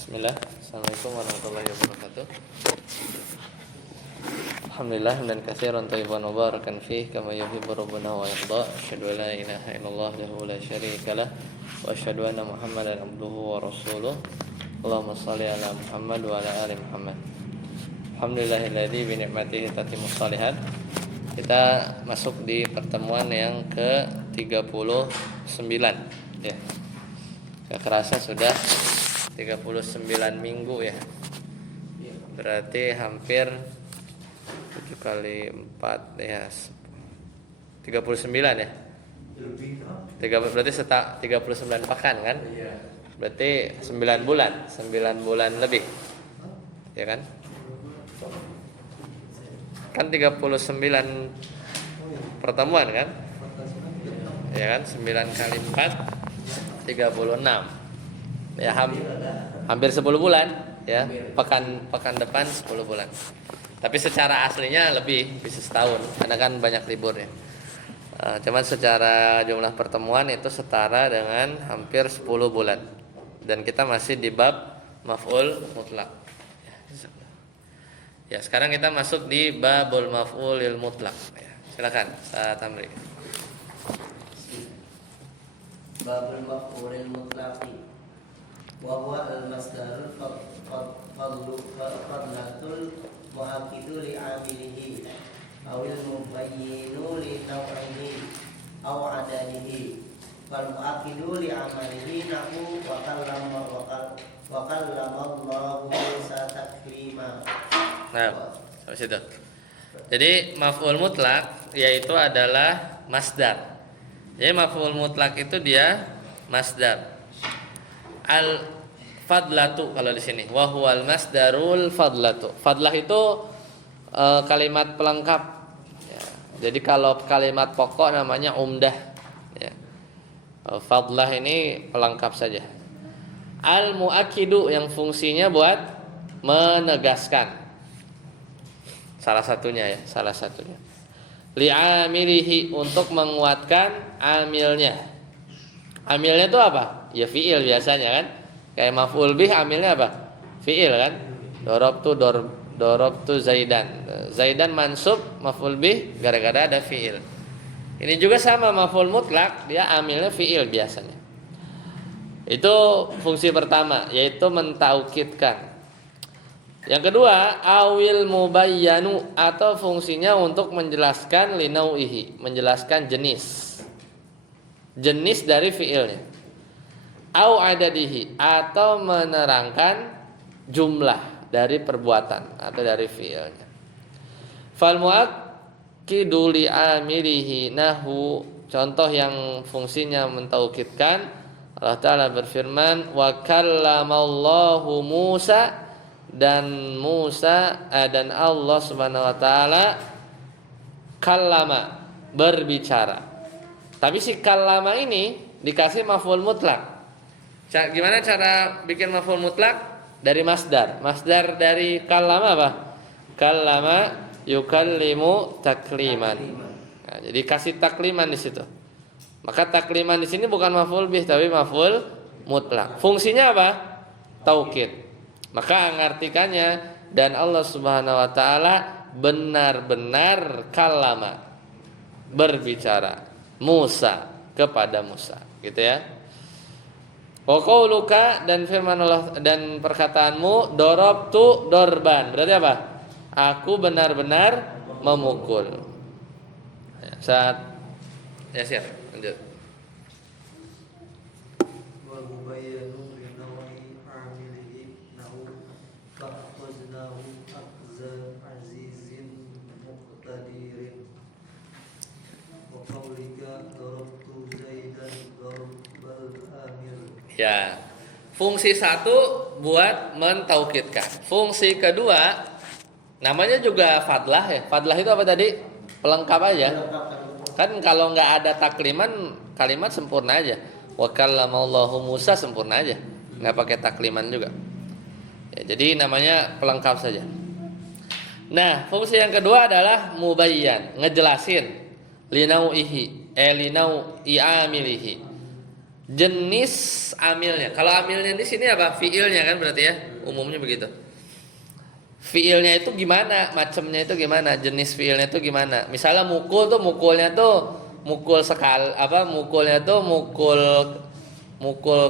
Bismillah. Assalamualaikum warahmatullahi wabarakatuh. Alhamdulillah dan katsiran thayyiban mubarakan fih kama yuhibbu rabbuna wa yarda. Asyhadu an la ilaha illallah wahdahu la syarika lah wa asyhadu anna Muhammadan abduhu wa rasuluh. Allahumma shalli ala Muhammad wa ala ali Muhammad. Alhamdulillahilladzi bi ni'matihi tatimmus shalihat. Kita masuk di pertemuan yang ke-39 ya. Gak kerasa sudah 39 minggu ya. Berarti hampir 7 kali 4 ya 39 ya. Berarti 39 pekan kan? Berarti 9 bulan, 9 bulan lebih. Ya kan? Kan 39 pertemuan kan? Ya kan? 9 kali 4 36. Ya hampir 10 bulan ya. Pekan depan 10 bulan. Tapi secara aslinya lebih bisa setahun karena kan banyak libur ya. Cuman secara jumlah pertemuan itu setara dengan hampir 10 bulan. Dan kita masih di bab maf'ul mutlak. Ya, sekarang kita masuk di babul maf'ulil mutlak. Ya, silakan, Ustaz Tamri. Babul maf'ulil mutlaqi wa huwa al-masdarul fadlatul mu'akidu li 'amilihi awil mubayyinu li naw'ihi aw 'adadihi wal mu'akidu li 'amalihi nahu wa kallama Allahu Musa taklima. Nah, sampai situ. Jadi maf'ul mutlak yaitu adalah masdar. Jadi maf'ul mutlak itu dia masdar. Al fadlatu kalau di sini. Wa huwal masdarul fadlatu. Fadlah itu kalimat pelengkap. Ya. Jadi kalau kalimat pokok namanya umdah. Ya. Fadlah ini pelengkap saja. Al muakidu yang fungsinya buat menegaskan. Salah satunya. Li'amilihi untuk menguatkan amilnya. Amilnya itu apa? Ya fi'il biasanya kan. Kayak maf'ul bih amilnya apa? Fi'il kan. Darabtu Zaidan. Zaidan mansub maf'ul bih gara-gara ada fi'il. Ini juga sama maf'ul mutlak, dia amilnya fi'il biasanya. Itu fungsi pertama yaitu mentaukidkan. Yang kedua, awil mubayyanu atau fungsinya untuk menjelaskan linau'ihi, menjelaskan jenis dari fiilnya. Au adadihi atau menerangkan jumlah dari perbuatan atau dari fiilnya. Fal muakkidu li amilihi nahu, contoh yang fungsinya mentaukidkan, Allah Ta'ala berfirman, wa kallamallahu Musa, dan Musa dan Allah Subhanahu wa taala kallama berbicara. Tapi si kallama ini dikasih maf'ul mutlak. Gimana cara bikin maf'ul mutlak? Dari masdar. Masdar dari kallama apa? Kallama yukallimu takliman. Nah, jadi kasih takliman di situ. Maka takliman di sini bukan maf'ul bih tapi maf'ul mutlak. Fungsinya apa? Taukid. Maka mengartikannya dan Allah Subhanahu wa taala benar-benar kalama berbicara Musa kepada Musa, gitu ya. Wa qauluka dan firman Allah dan perkataanmu darabtu dorban. Berarti apa? Aku benar-benar memukul. Saat ya siap, lanjut. Ya, fungsi satu buat mentaukidkan. Fungsi kedua namanya juga fadlah ya. Fadlah itu apa tadi? Pelengkap aja. Kan kalau nggak ada takliman, kalimat sempurna aja. Wa kallamallahu Musa sempurna aja. Nggak pakai takliman juga. Ya, jadi namanya pelengkap saja. Nah, fungsi yang kedua adalah mubayyan, ngejelasin linau'ihi, linau'i amilihi. jenis amilnya. Kalau amilnya di sini apa? Fiilnya kan berarti ya, umumnya begitu. Fiilnya itu gimana? Macamnya itu gimana? Jenis fiilnya itu gimana? Misalnya mukul tuh mukulnya tuh mukul sekali apa? Mukulnya tuh mukul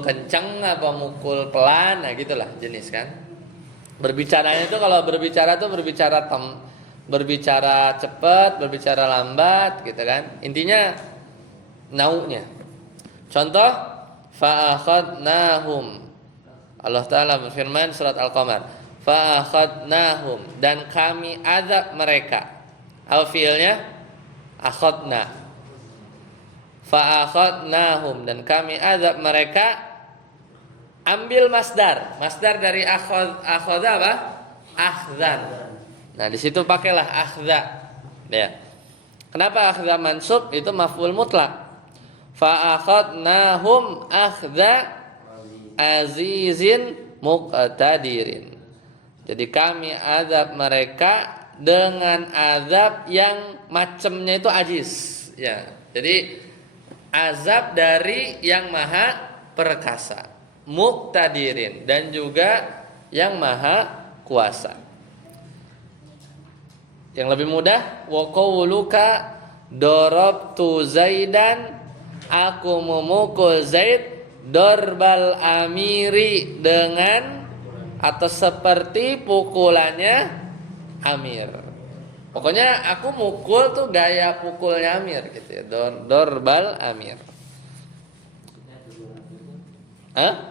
kenceng apa mukul pelan, nah gitulah jenis kan. Berbicaranya itu kalau berbicara tuh berbicara cepat, berbicara lambat gitu kan. Intinya naunya. Contoh fa'akhadnahum. Allah Ta'ala berfirman surat Al-Qamar, fa'akhadnahum, dan kami azab mereka. Al-fi'ilnya akhadna. Fa'akhadnahum, dan kami azab mereka. Ambil masdar. Masdar dari akhadha apa? Akhzan. Nah, di situ pakailah akhza. Ya. Kenapa akhza mansub? Itu maf'ul mutlak. Fa akhadnahum akhza azizin muqtadirin. Jadi kami azab mereka dengan azab yang macamnya itu aziz. Ya. Jadi azab dari yang maha perkasa, muqtadirin, dan juga yang maha kuasa. Yang lebih mudah, wa qawluka darabtu Zaidan, aku memukul Zaid, darbal amiri, dengan atau seperti pukulannya Amir. Pokoknya aku mukul tuh gaya pukulnya Amir gitu ya. Darbal Amir. Hah?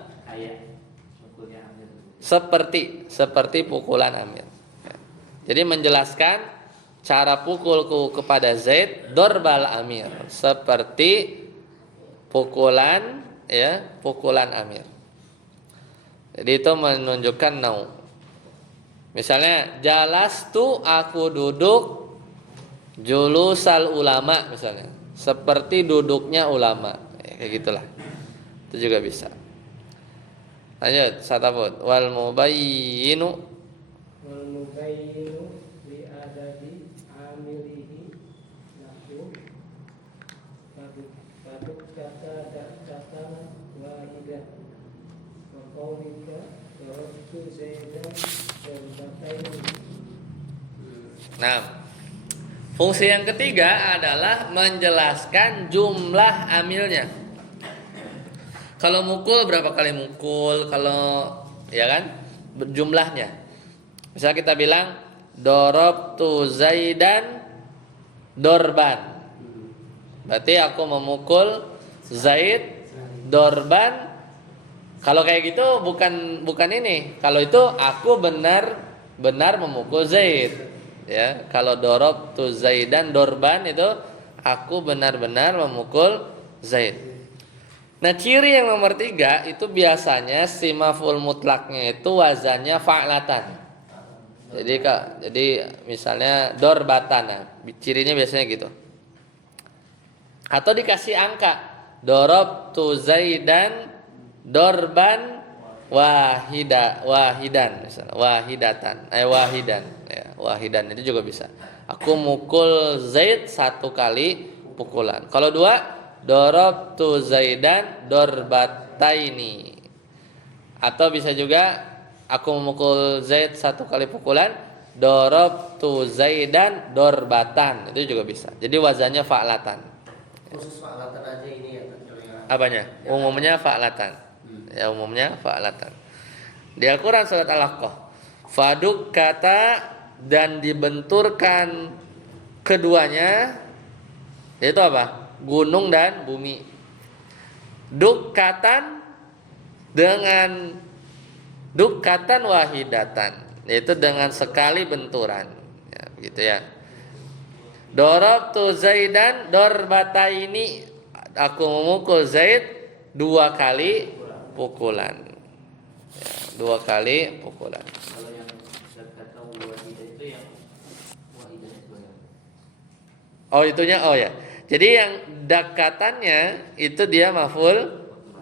Seperti pukulan Amir. Jadi menjelaskan cara pukulku kepada Zaid, darbal Amir, seperti pukulan Amir. Jadi itu menunjukkan nau. Misalnya jalastu, aku duduk, julusal ulama misalnya, seperti duduknya ulama. Ya, kayak gitulah. Itu juga bisa. Lanjut, satabut wal mubayyinu li adadi amilihi nahwu paduk kata wahidah wa qaulika darabtu Zaidan darbataini. Nah, fungsi yang ketiga adalah menjelaskan jumlah amilnya. Kalau mukul berapa kali mukul, kalau ya kan jumlahnya. Misal kita bilang darabtu Zaidan dorban. Berarti aku memukul Zaid dorban. Kalau kayak gitu bukan ini. Kalau itu aku benar memukul Zaid. Ya, kalau darabtu Zaidan dorban itu aku benar-benar memukul Zaid. Nah, ciri yang nomor 3 itu biasanya si maf'ul mutlaknya itu wazannya fa'latan. Jadi misalnya dorbatan, nah, cirinya biasanya gitu. Atau dikasih angka, darabtu Zaidan dorban wahidan misalnya, wahidan, ya, wahidan itu juga bisa. Aku mukul Zaid 1 kali pukulan. Kalau 2, darabtu Zaidan dorbataini. Atau bisa juga aku memukul Zaid 1 kali pukulan, darabtu Zaidan dorbatan. Itu juga bisa. Jadi wazannya fa'latan. Khusus fa'latan aja ini ya. Apanya? Umumnya fa'latan. Ya, umumnya fa'latan. Di Al-Qur'an surat Al-Haqqah, faduk kata, dan dibenturkan keduanya, yaitu apa? Gunung dan bumi. Dukkatan dengan dukkatan wahidatan, yaitu dengan sekali benturan. Ya, begitu ya. Darabtu Zaidan darbataini, aku memukul Zaid 2 kali pukulan. Ya, 2 kali pukulan. Kalau yang kata wahidah itu yang wahidah sebagai. Oh, itunya ya. Jadi yang dakatannya itu dia maf'ul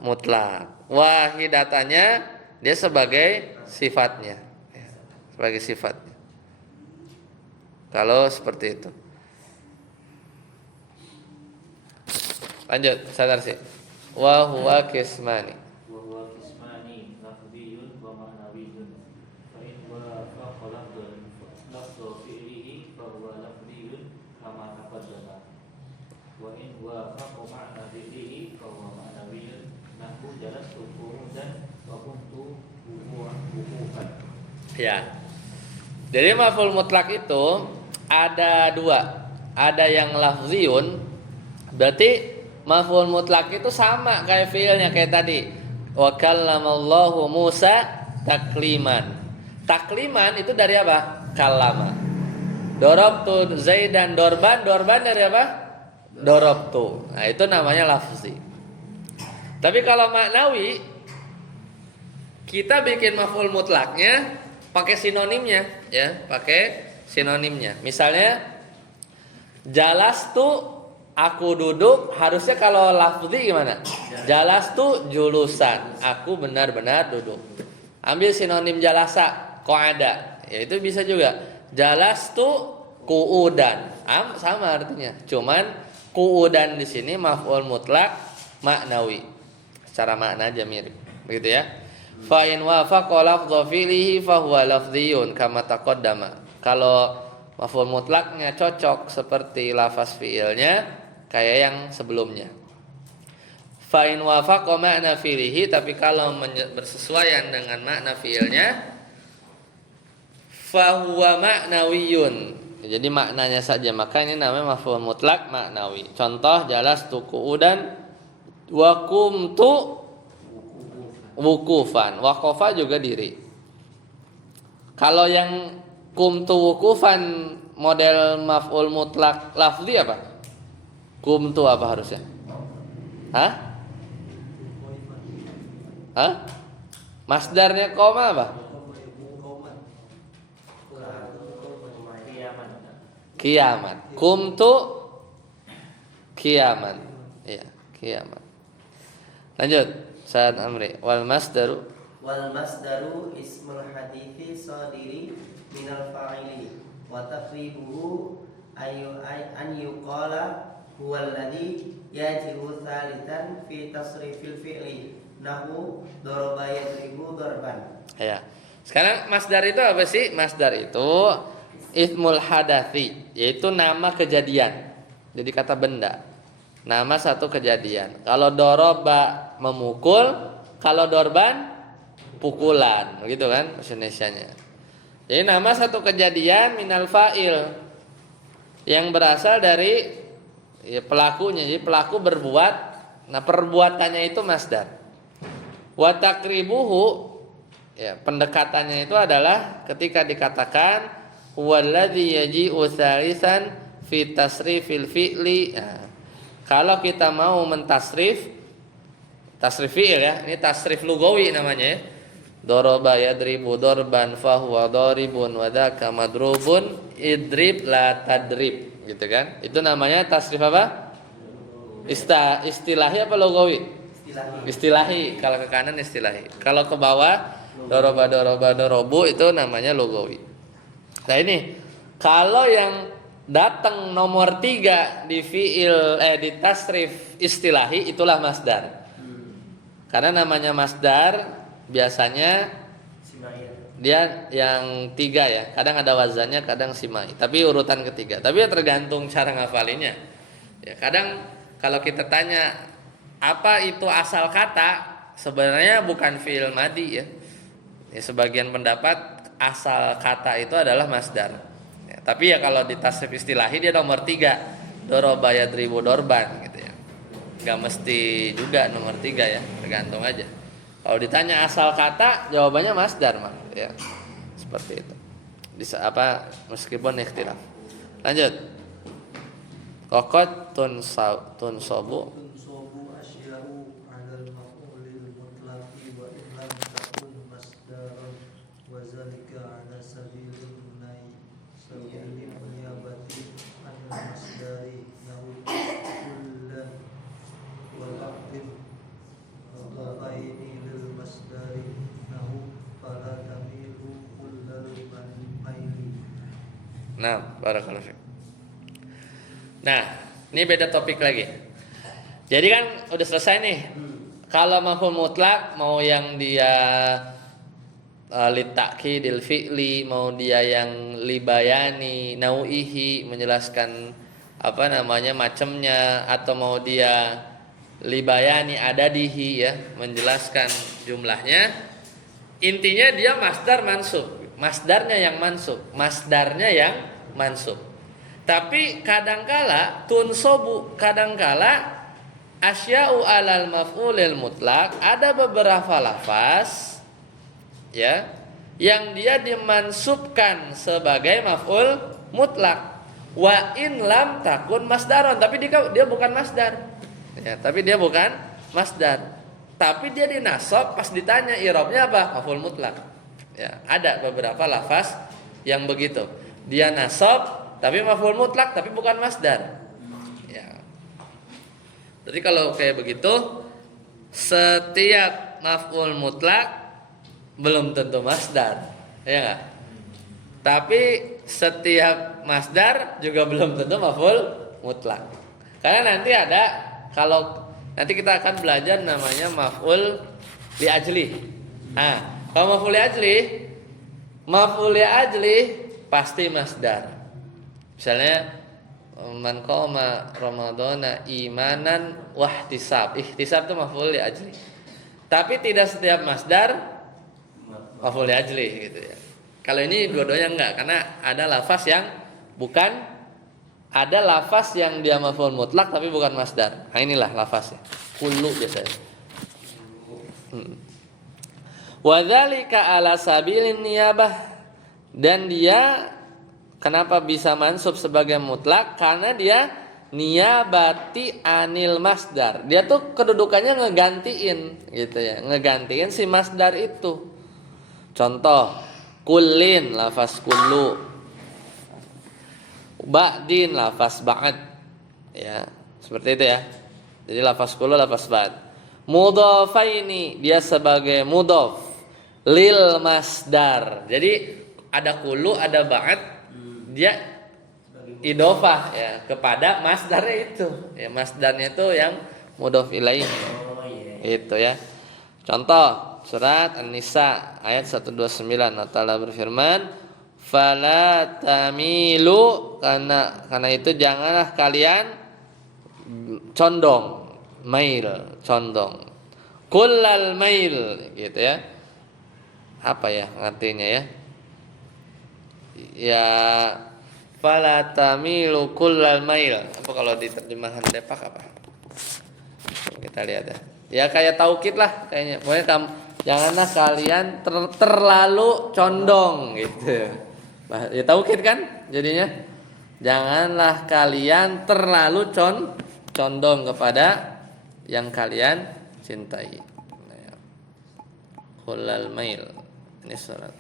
mutlak. Wahidatannya dia sebagai sifatnya. Ya, sebagai sifatnya. Kalau seperti itu. Lanjut, sadar sih. wa huwa qismani. wa huwa qismani lafdhiyun wa ma'nawiyyun fa in wafaqa lafdhu fi'lihi fa huwa lafdhiyun kama taqaddama wa in wafaqa ma'na fi'lihi fa huwa ma'nawiyyun nahwu jalastu qu'udan wa kuntu wuqufan. Ya. Jadi maf'ul mutlak itu ada dua. Ada yang lafziyun, berarti maf'ul mutlak itu sama kayak fiilnya kayak tadi. Wa kallamallahu Musa takliman. Takliman itu dari apa? Kallama. Dorobtu Zaidan dorban, dorban dari apa? Dorobtu. Nah, itu namanya lafzi. Tapi kalau maknawi, kita bikin maf'ul mutlaknya pakai sinonimnya, ya, pakai sinonimnya. Misalnya jalastu aku duduk, harusnya kalau lafzi gimana? Jalastu julusan, aku benar-benar duduk. Ambil sinonim jalasa, qa'ada, ya itu bisa juga. Jalastu qu'udan, sama artinya. Cuman qu'udan di sini maf'ul mutlak maknawi. Secara makna aja mirip, begitu ya. Fa in wafaqa lafdhu fi'lihi fa huwa lafdhiyun kama taqaddama. Kalau maf'ul mutlaknya cocok seperti lafaz fi'ilnya kayak yang sebelumnya. Fa in wafaqa ma'na fi'lihi, tapi kalau bersesuaian dengan makna fi'ilnya fa huwa ma'nawiyyun. Jadi maknanya saja, maka ini namanya maf'ul mutlak maknawi. Contoh jalastu qu'udan wa qumtu wukufan. Waqafa juga diri. Kalau yang kumtu wukufan model maf'ul mutlak lafzi apa? Kumtu apa harusnya? Hah? Hah? Masdarnya koma apa? Kiamat. Kumtu kiamat. Iya, kiamat. Lanjut, Sa'ad Amri. Wal masdaru ismul hadithi sadiri minal fa'ili wa taqribuhu an yuqala huwa alladhi yajibu thalithan fi tasrifil fi'li nahu daraba yadribu darban. Ya. Sekarang masdar itu apa sih? Masdar itu ismul hadathi, yaitu nama kejadian. Jadi kata benda. Nama satu kejadian. Kalau doroba memukul, kalau dorban pukulan, begitu kan bahasa Indonesianya. Jadi nama satu kejadian minal fa'il yang berasal dari ya, pelakunya. Jadi pelaku berbuat, nah perbuatannya itu masdar. Wa taqribuhu, ya pendekatannya itu adalah ketika dikatakan walladzi yaji'u tsalisan fi tasrifil fi'li. Nah, kalau kita mau mentasrif fi'il ya, ini tasrif lugawi namanya ya. Daraba yadribu darban fahuwa daribun wa dzaka madrubun idrib la tadrib, gitu kan? Itu namanya tasrif apa? Istilahi apa lugawi? Istilahi. Kalau ke kanan istilahi. Kalau ke bawah daraba darabu itu namanya lugawi. Nah ini kalau yang datang nomor 3 di fi'il di tasrif istilahi itulah masdar. Karena namanya masdar biasanya dia yang 3 ya. Kadang ada wazannya, kadang simai. Tapi urutan ketiga. Tapi ya tergantung cara ngafalinya. Ya, kadang kalau kita tanya apa itu asal kata, sebenarnya bukan fi'il madi ya. Ya sebagian pendapat asal kata itu adalah masdar. Ya, tapi ya kalau di tasrif istilahi dia nomor 3. Daraba yadribu dorban gitu ya. Gak mesti juga nomor 3 ya, tergantung aja. Kalau ditanya asal kata, jawabannya masdar mah, ya. Seperti itu. Bisa apa meskipun ikhtilaf. Lanjut. Kokot tunsobu asya'u 'alal maf'ulil mutlaqi wa in lam takun masdaran wa zalika 'ala sabilin niyabati 'anil masdari nahu kullan wa laqtin dhafaini lil masdari nahu fala tamilu kullal maili. Nah, barakallahu fiik. Nah, ini beda topik lagi. Jadi kan udah selesai nih Kalau maf'ul mutlak mau yang dia litakidil fi'li, mau dia yang libayani nau'ihi menjelaskan apa namanya macamnya, atau mau dia libayani adadihi ya menjelaskan jumlahnya, intinya dia masdar mansub, masdarnya yang mansub. Tapi kadangkala tunsobu, kadangkala asya'u alal maf'ulil mutlak, ada beberapa lafaz ya yang dia dimansubkan sebagai maf'ul mutlak wa in lam takun masdaron, tapi dia bukan masdar ya, tapi dia dinasab pas ditanya i'rabnya apa, maf'ul mutlak ya. Ada beberapa lafaz yang begitu, dia nasab tapi maf'ul mutlak tapi bukan masdar. Jadi kalau kayak begitu, setiap maf'ul mutlak belum tentu masdar, ya nggak? Tapi setiap masdar juga belum tentu maf'ul mutlak. Karena nanti ada, kalau nanti kita akan belajar namanya maf'ul li ajli. Nah, kalau maf'ul li ajli pasti masdar. Misalnya man qama ramadhana imanan wahtisab. Ihtisab itu maf'ul li ajli. Tapi tidak setiap masdar maf'ul li ajli gitu ya. Kalau ini dua-duanya enggak, karena ada lafaz yang bukan, ada lafaz yang dia maf'ul mutlak tapi bukan masdar. Nah, inilah lafaznya. Kullu biasanya. Wa dzalika ala sabilin niyabah, dan dia kenapa bisa mansub sebagai mutlak? Karena dia niyabati anil masdar. Dia tuh kedudukannya ngegantiin gitu ya, ngegantiin si masdar itu. Contoh, kullin lafaz kullu, ba'din lafaz ba'd ya, seperti itu ya. Jadi lafaz kullu lafaz ba'd. Mudhafaini, dia sebagai mudhaf lil masdar. Jadi ada kullu ada ba'd, dia idofah ya kepada masdarnya itu ya, masdarnya itu yang mudhof ilaih itu ya. Contoh surat An-Nisa ayat 129, Allah Ta'ala berfirman fala tamilu, karena itu janganlah kalian condong, mail condong, kullal mail gitu ya. Apa ya artinya ya? Ya fala tamilu kullal mail. Apa kalau di terjemahan Depak apa? Kita lihat ya. Ya kayak taukid lah kayaknya. Pokoknya janganlah kalian terlalu condong gitu. Ya taukid kan jadinya. Janganlah kalian terlalu condong kepada yang kalian cintai. Kullal mail. Ini surat.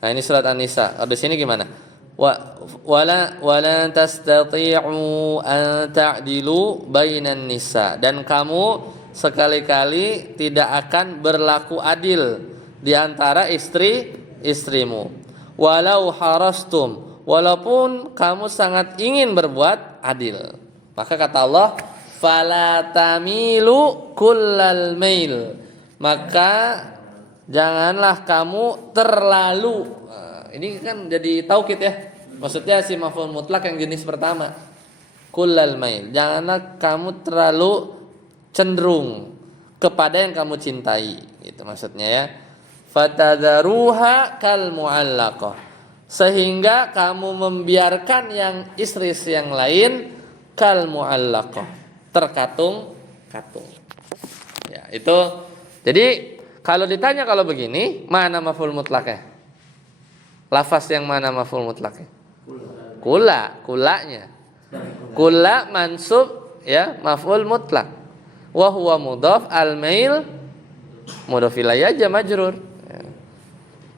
Nah, ini surat An-Nisa. Di sini gimana? Wala tastati'u an ta'dilu bainan nisa, dan kamu sekali-kali tidak akan berlaku adil di antara istrimu. Walau harastum, walaupun kamu sangat ingin berbuat adil. Maka kata Allah, fala tamilu kullal mail. Maka janganlah kamu terlalu. Ini kan jadi taukid ya. Maksudnya si maf'ul mutlak yang jenis pertama. Kullal mail. Janganlah kamu terlalu cenderung kepada yang kamu cintai. Gitu maksudnya ya. Fatadharuha kal mu'allaqah. Sehingga kamu membiarkan yang istri yang lain kal mu'allaqah. Terkatung-katung. Ya, itu. Jadi kalau ditanya kalau begini, mana maf'ul mutlaknya? Lafaz yang mana maf'ul mutlaknya? Kulanya. Kula mansub ya, maf'ul mutlak. Wa huwa mudhaf, al-mail mudhaf ilaih aja majrur. Ya.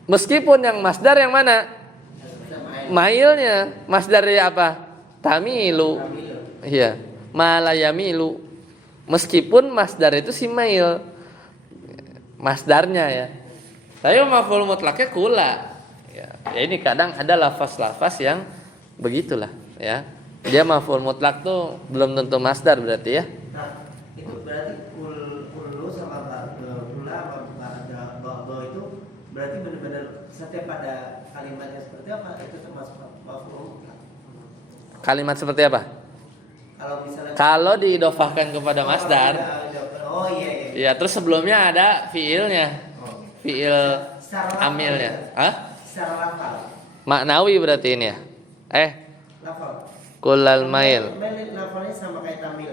Meskipun yang masdar yang mana? Mailnya. Masdar apa? Tamilu. Iya, malayamilu. Meskipun masdar itu si mail. Masdarnya ya. Tapi maf'ul mutlaknya kula. Ya, ini kadang ada lafaz-lafaz yang begitulah ya. Dia maf'ul mutlak tuh belum tentu masdar berarti ya. Nah, itu berarti kullu setiap ada kalimatnya seperti apa itu termasuk mafhum mutlak. Kalimat seperti apa? Kalau misalnya Kalau diidofahkan kepada masdar, oh iya. ya terus sebelumnya ada fiilnya, fiil Secara amilnya. lafal, Hah? secara lafal. Maknawi berarti ini ya. Lafal. Kullal mail. Lafalnya sama kayak tamil.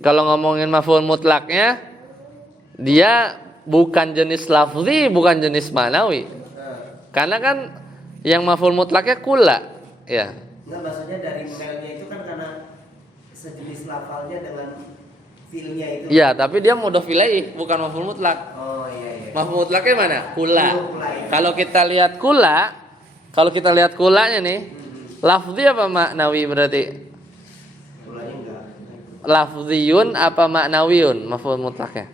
Kalau ngomongin maf'ul mutlaknya, dia bukan jenis lafzi, bukan jenis maknawi. Karena kan yang maf'ul mutlaknya kulla, ya. Enggak, maksudnya dari mailnya itu kan karena sejenis lafalnya dengan fiilnya itu. Ya, tapi dia mudhof ilaih, bukan maf'ul mutlak. Oh iya. Maf'ul mutlaknya mana? Kulla. Kulla, ya. Kalau kita lihat kulla, kalau kita lihat kullanya nih, lafzi apa maknawi berarti? Kullanya enggak. Lafziyun apa maknawiyun maf'ul mutlaknya?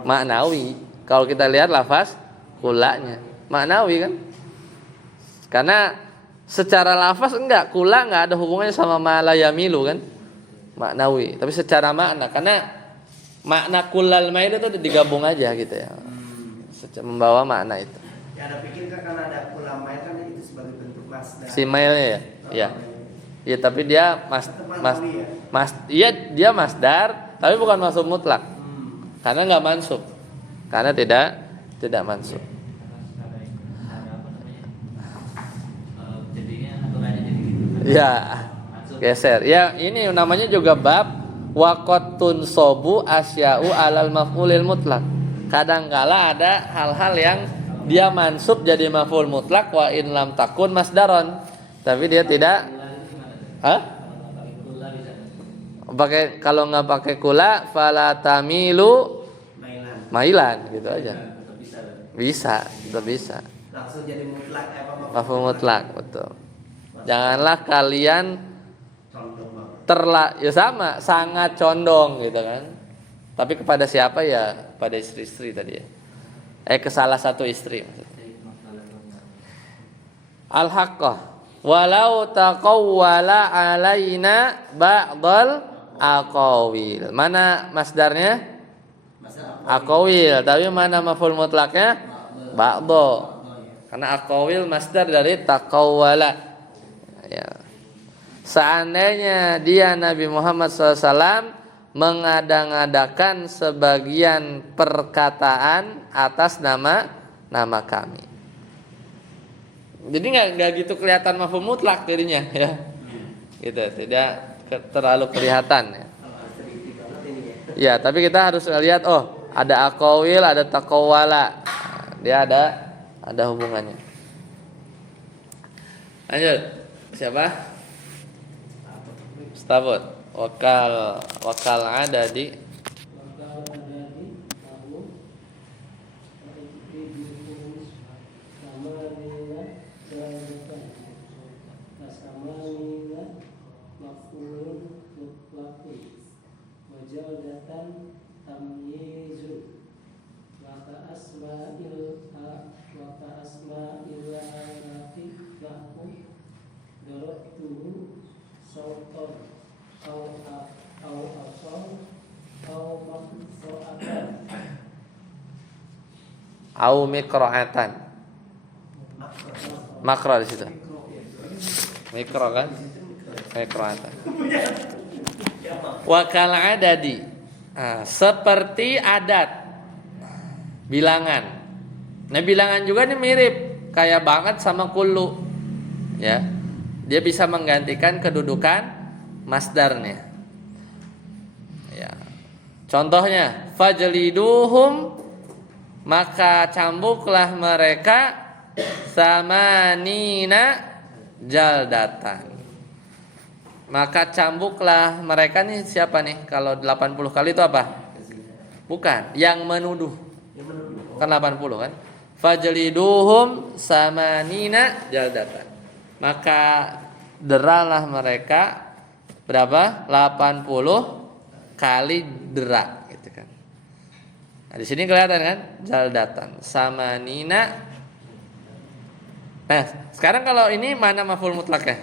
Maknawi. Kalau kita lihat lafaz kullanya, maknawi kan? Karena secara lafaz enggak, kulla enggak ada hubungannya sama malayamilu kan? Maknawi. Tapi secara makna, karena makna kullal mail itu digabung aja gitu ya. Membawa makna itu. Ya ada pikir kan karena ada kulla mail kan itu sebagai bentuk masdar. Si mailnya ya. Ya. Ya tapi dia dia masdar tapi bukan masuk mutlak. Karena enggak mansub. Karena tidak mansub. Jadinya aturannya jadi gitu. Ya, geser. Ya, ini namanya juga bab waqatun sobu asya'u alal maf'ulil mutlak. Kadangkala ada hal-hal yang dia mansub jadi maf'ul mutlak wa in lam takun masdaron. Tapi dia tidak kalau nggak pakai kula fala tamilu mailan gitu aja. Bisa, tetap bisa. Langsung jadi mutlak Maf'ul mutlak, betul. Janganlah kalian ya sama, sangat condong gitu kan. Tapi kepada siapa ya? Pada istri-istri tadi ya. Ke salah satu istri maksudnya. Al-haqqah walau taqawwala alaina ba'dal aqawil. Mana masdarnya? Aqawil. Tapi mana maf'ul mutlaknya? Ba'dha. Karena aqawil masdar dari taqawwala. Ya. Seandainya dia Nabi Muhammad SAW mengada-ngadakan sebagian perkataan atas nama kami. Jadi nggak gitu kelihatan mafhum mutlak dirinya ya, gitu tidak terlalu kelihatan ya. Ya tapi kita harus lihat ada aqawil ada taqawwala, dia ada hubungannya. Lanjut siapa? Stabut wakal adadi au mikroatan. Makro di situ. Mikro kan? Mikroatan. Wakal adadi. Seperti adat. Bilangan. Nah, bilangan juga ini mirip kayak banget sama kullu. Ya. Dia bisa menggantikan kedudukan masdarnya. Ya. Contohnya, fajliduhum maka cambuklah mereka samanina jaldatan. Maka cambuklah mereka nih siapa nih? Kalau 80 kali itu apa? Bukan, yang menuduh. Kan 80 kan? Fajliduhum samanina jaldatan. Maka deralah mereka berapa? 80 kali dera. Nah, di sini kelihatan kan jaldatan sama Nina. Nah, sekarang kalau ini mana maf'ul mutlaknya?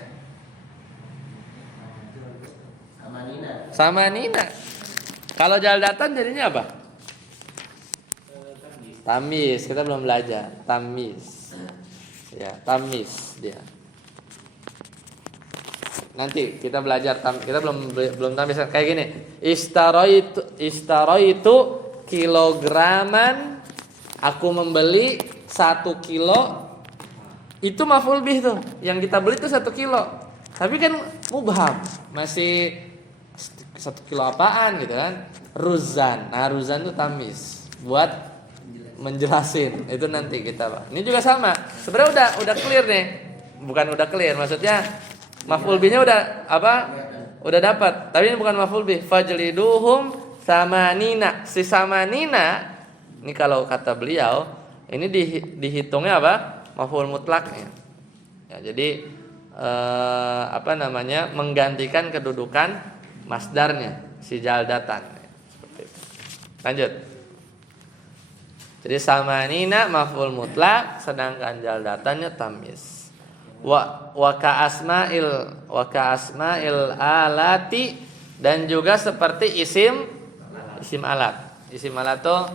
Sama Nina. Kalau jaldatan jadinya apa? Tamis. Kita belum belajar. Tamis. ya, tamis dia. Nanti kita belajar kita belum tamis kayak gini. Istaraitu kilograman, aku membeli 1 kilo. Itu maf'ul bih tuh. Yang kita beli tuh 1 kilo. Tapi kan mubham, masih 1 kilo apaan gitu kan? Ruzan. Nah, ruzan itu tamis buat menjelasin. Itu nanti kita, Pak. Ini juga sama. Sebenarnya udah clear nih. Bukan udah clear, maksudnya maf'ul bihnya udah apa? Udah dapat. Tapi ini bukan maf'ul bih. Fajliduhum samanina. Si samanina ini kalau kata beliau, ini dihitungnya apa? Maf'ul mutlaknya. Ya, jadi menggantikan kedudukan masdarnya si jaldatan. Seperti itu. Lanjut. Jadi samanina maf'ul mutlak, sedangkan jaldatannya tamis. Wa ka asma'il alati, dan juga seperti isim alat. Isim alat tuh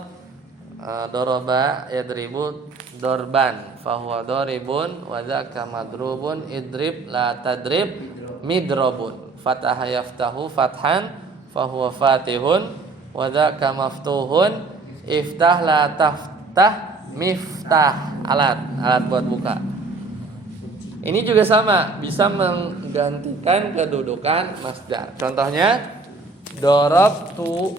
doroba yadribu dorban fahuwa doribun wa dzaka madrubun idrib la tadrib midrobun fataha yaftahu fathan fahuwa fatihun wa dzaka maftuhun iftah la taftah miftah, alat buat buka. Ini juga sama, bisa menggantikan kedudukan masdar. Contohnya dorabtuhu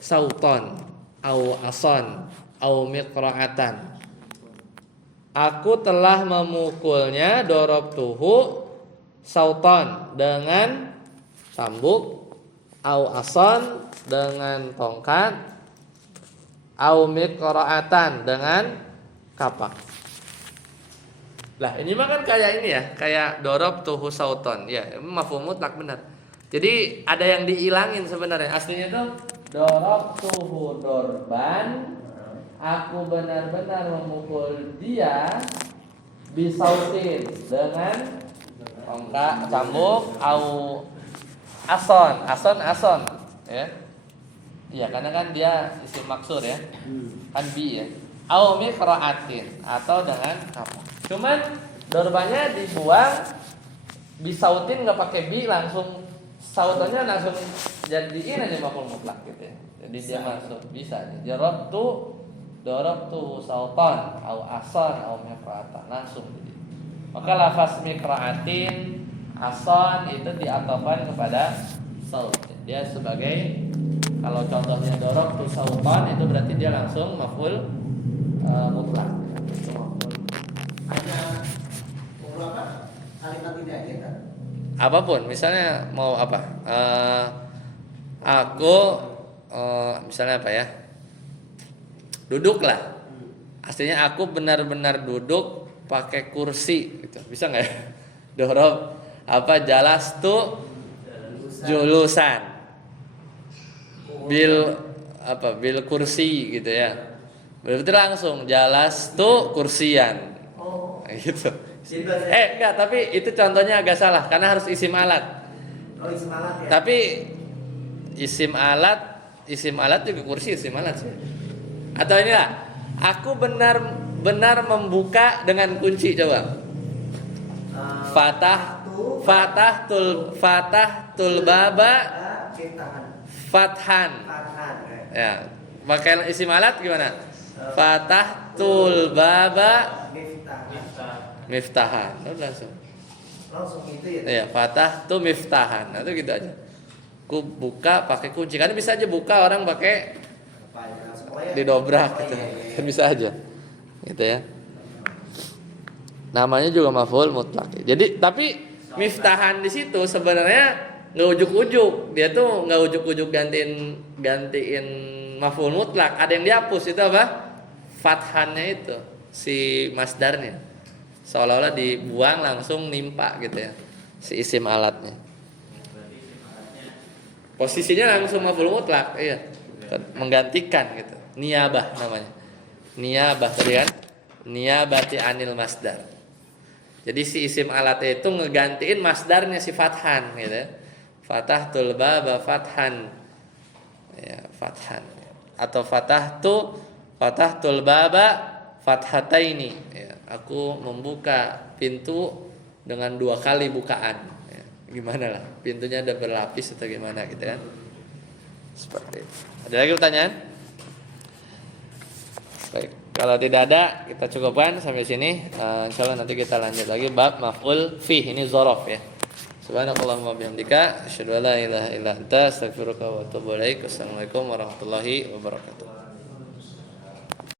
sauton au ason au miqra'atan. Aku telah memukulnya, dorabtuhu sauton dengan cambuk, au ason dengan tongkat, au miqra'atan dengan kapak. Lah ini mah kan kayak ini ya, kayak dorabtuhu sauton. Ya, mafhum mutlak benar. Jadi ada yang dihilangin sebenarnya. Aslinya tuh dorabtuhu dorban, aku benar-benar memukul dia, bisautin dengan tongkat, cambuk, au ason ya. Iya, karena kan dia isim maksur ya. Kan bi ya. Au miqra'atin, atau dengan apa? Cuman dorbannya dibuang, bisautin enggak pakai bi, langsung sautannya langsung jadiin aja maf'ul mutlak gitu ya. Jadi dia masuk bisa aja. Darabtu sautan au asan au miqra'atan, langsung jadi. Maka lafaz miqra'atin, asan itu diatofkan kepada saut. Dia sebagai, kalau contohnya darabtu sautan itu berarti dia langsung maf'ul mutlak. Hanya apa? Kalimat tidak aja kan? Apapun, misalnya mau apa? Aku misalnya apa ya? Duduklah. Aslinya aku benar-benar duduk pakai kursi gitu. Bisa nggak ya? Dorob jalastu julusan. Bil kursi gitu ya. Berarti langsung jalastu kursian. Oh. Gitu. Jadi Enggak, tapi itu contohnya agak salah karena harus isim alat. Oh, isim alat ya. Tapi isim alat juga kursi isim alat sih. Atau inilah, aku benar-benar membuka dengan kunci, coba. Fatahtul baba fathan. Ya. Pakai isim alat gimana? Fatahtul baba miftahan. Langsung gitu ya. Iya, fatahtu miftahan. Nah, itu gitu aja. Ku buka pakai kunci. Kan bisa aja buka orang pakai didobrak gitu. Kan bisa aja. Gitu ya. Namanya juga maf'ul mutlak. Jadi tapi miftahan di situ sebenarnya enggak ujuk-ujuk. Dia tuh enggak ujuk-ujuk gantiin maf'ul mutlak. Ada yang dihapus, itu apa? Fathannya itu, si masdarnya. Seolah-olah dibuang langsung nimpa gitu ya. Si isim alatnya. Posisinya langsung maf'ul mutlak, iya. Menggantikan gitu. Niyabah namanya. Niyabah tadi kan? Niyabati anil masdar. Jadi si isim alatnya itu ngegantiin masdarnya si fathan gitu ya. Fatahtul baba fathan. Ya, fathan. Atau fatahtul baba fathataini, ya, aku membuka pintu dengan 2 kali bukaan. Ya, gimana lah? Pintunya ada berlapis atau gimana gitu kan? Seperti itu. Ada lagi pertanyaan? Baik, kalau tidak ada kita cukupkan sampai sini. Insyaallah nanti kita lanjut lagi bab maf'ul fi, ini dzaraf ya. Subhanakallahumma wa bihamdika asyhadu an la ilaha illa anta astaghfiruka wa atubu ilaik. Wassalamualaikum warahmatullahi wabarakatuh.